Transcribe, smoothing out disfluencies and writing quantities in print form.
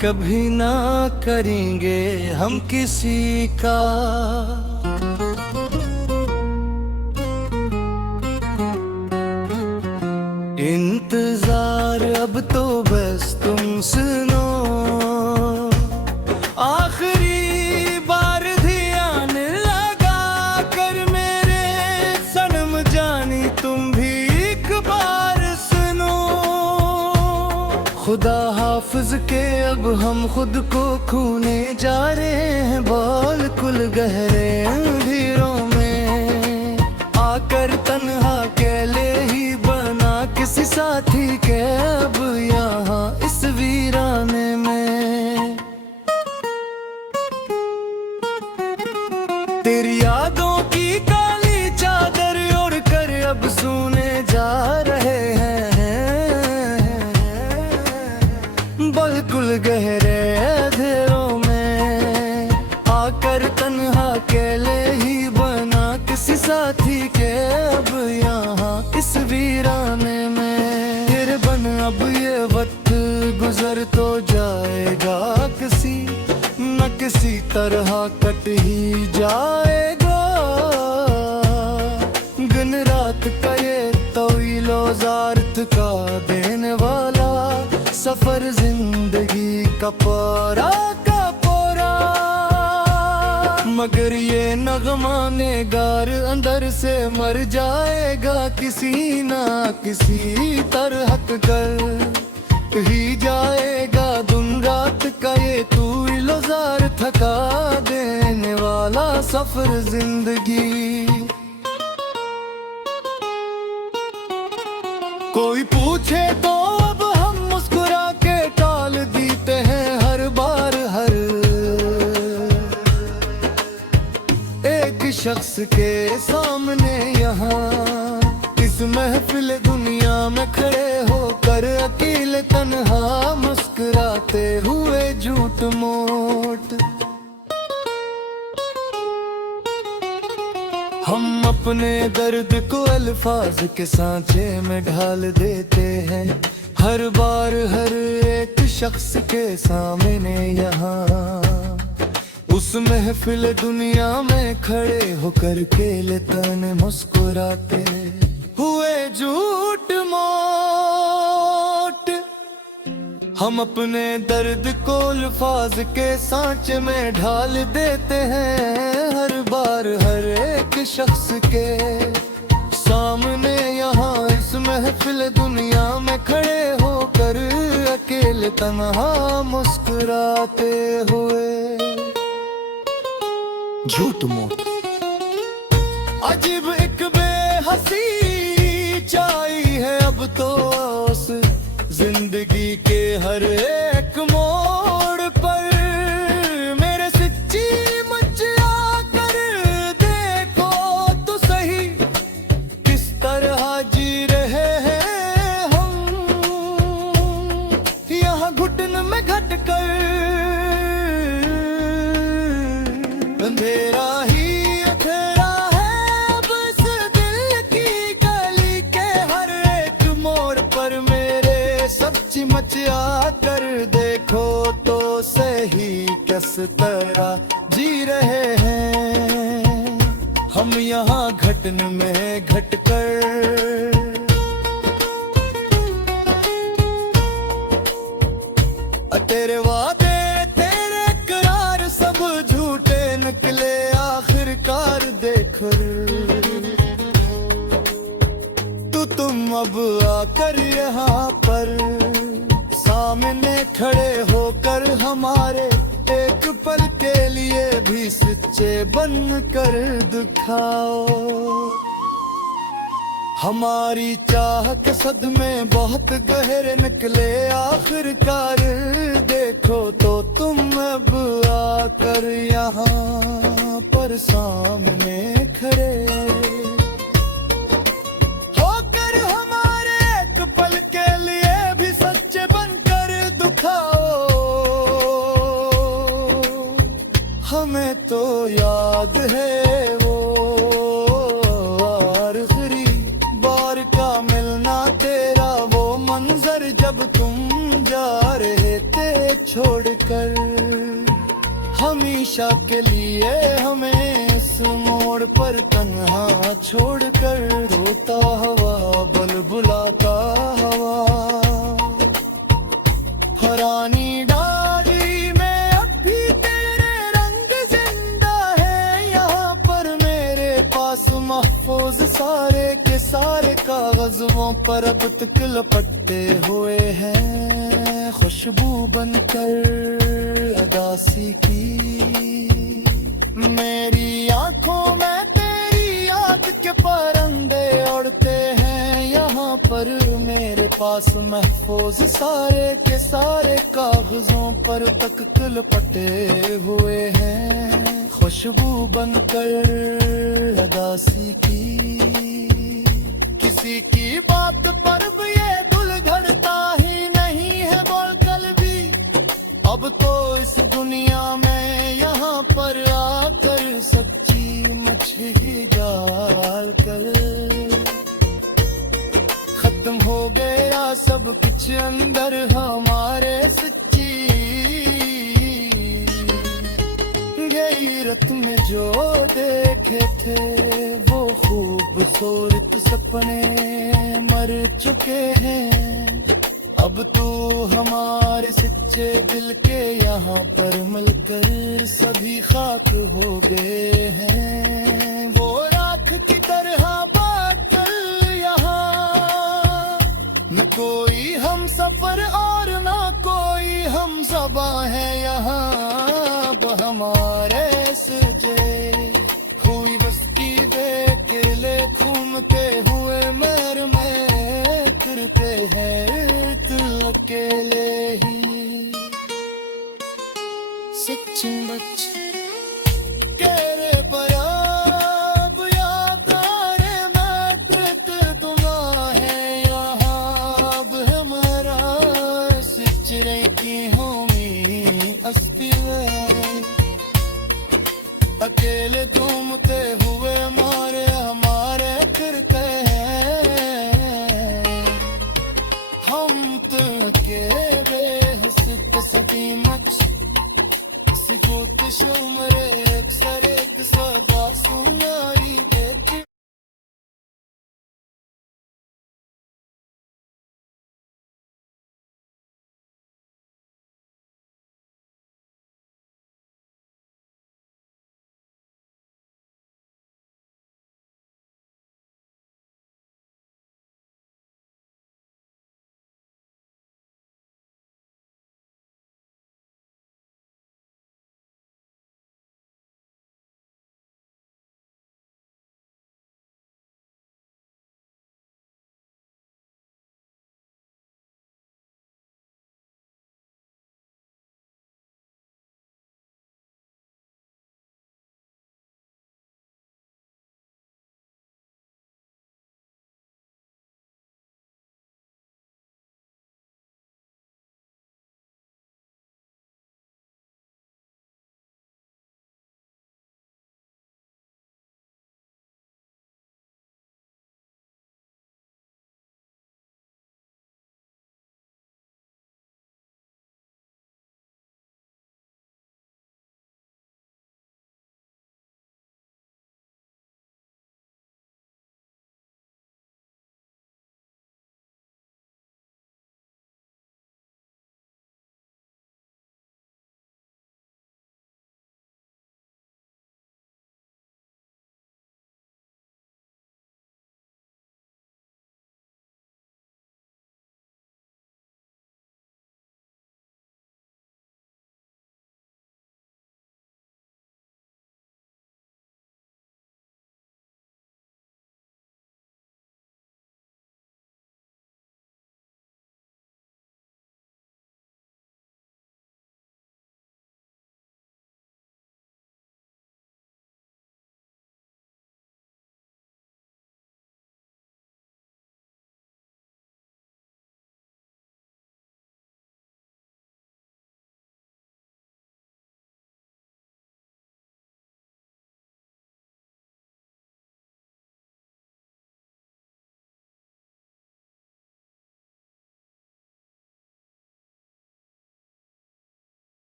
कभी ना करेंगे हम किसी का। इंतजार अब तो बस तुम सुनो, आखिरी बार ध्यान लगा कर मेरे सनम जानी तुम भी एक बार सुनो। खुदा हाफिज के अब हम खुद को खोने जा रहे हैं, बाल कुल गहरे अंधेरों में आकर तन्हा अकेले ही बना किसी साथी के अब यहाँ इस वीराने में। तेरी यादों की काली चादर ओढ़ कर अब सोने जा रहे हैं, बिल्कुल गहरे अंधेरों में आकर तन्हा अकेले ही बना किसी साथी के अब यहाँ इस वीराने में। तेरे बन अब ये वक्त गुजर तो जाएगा किसी न किसी तरह कट ही जाएगा। दिन रात का ये तवीलो ज़ारत का देने वाला सफर जिंदगी का पूरा मगर ये नगमा नेगार अंदर से मर जाएगा, किसी ना किसी तरह कर ही जाएगा। दिन रात का ये तवीलो ज़ार थका देने वाला सफर जिंदगी। कोई पूछे तो अब हम मुस्कुरा के टाल देते हैं हर बार हर एक शख्स के सामने। यहाँ इस महफिल दुनिया में खड़े होकर अकेले तन्हा मुस्कुराते हुए झूठ मूठ हम अपने दर्द को अल्फाज के सांचे में ढाल देते हैं हर बार हर एक शख्स के सामने। यहाँ उस महफिल दुनिया में खड़े होकर केले तन मुस्कुराते हुए झूठ मूठ हम अपने दर्द को अल्फाज के सांचे में ढाल देते हैं हर बार हर एक शख्स के सामने। यहाँ इस महफिल दुनिया में खड़े होकर अकेले तन्हा मुस्कुराते हुए झूठ मूठ। अजीब एक बेहसी छाई है अब तो उस जिंदगी के हर एक मोड़ पर। मेरे सच्ची मचा कर देखो तो सही किस तरह जी रहे हैं हम यहाँ घुटन में घट कर। अंधेरा ही अंधेरा है अब इस दिल की गली के हर एक मोड़ पर। मेरे सच्ची मचा कर देखो तो सही किस तरह जी रहे हैं हम यहाँ घटन में घट कर। तेरे वादे तेरे करार सब झूठे निकले आखिरकार देखकर। तुम अब आकर यहाँ पर सामने खड़े होकर हमारे एक पल के लिए भी सच्चे बन कर दिखाओ। हमारी चाह के सदमे बहुत गहरे निकले आखिरकार देखो तो तुम अब आकर यहाँ पर सामने खड़े होकर हमारे एक पल के लिए भी सच्चे बनकर दिखाओ। हमें तो याद है वो आखिरी बार का मिलना तेरा, वो मंजर जब तुम जा रहे थे छोड़ हमेशा के लिए हमें इस मोड़ पर तन्हा छोड़कर रोता हवा बुलबुलाता हवा। हरानी डाली में अब भी तेरे रंग जिंदा है यहाँ पर मेरे पास महफूज सारे के सारे कागजों पर अब तक लपटे हुए हैं खुशबू बनकर अदासी की। मेरी आंखों में तेरी याद के परिंदे उड़ते हैं यहाँ पर मेरे पास महफूज सारे के सारे कागजों पर तक लपटे हुए हैं खुशबू बनकर अदासी की। किसी की बात पर भी ये दिल घड़ता ही नहीं है बोल कल भी। अब तो इस दुनिया में यहाँ पर आकर सच्ची मछली डाल कर खत्म हो गया सब कुछ अंदर हमारे सच्ची गैरत में जो देखे थे वो खूबसूरत सपने मर चुके हैं। अब तो हमारे सच्चे दिल के यहाँ पर मिलकर सभी खाक हो गए हैं। वो राख की तरह बादल यहाँ न कोई हम सफर और न कोई हम सबा है यहाँ। अब हमारे सजे हुई बस्ती बेकेले घूमते हुए महर में फिरते हैं दिल अकेले ही। सच्ची बच्ची केरे बराब याद आ रे मैं तेरे दुआ है यहाँ। अब हमारा सच रे की होमी अस्ती अकेले घूमते हुए मारे हमारे फिरते हैं हम तो अकेले बेहस सदी मच सिकुत शुमरे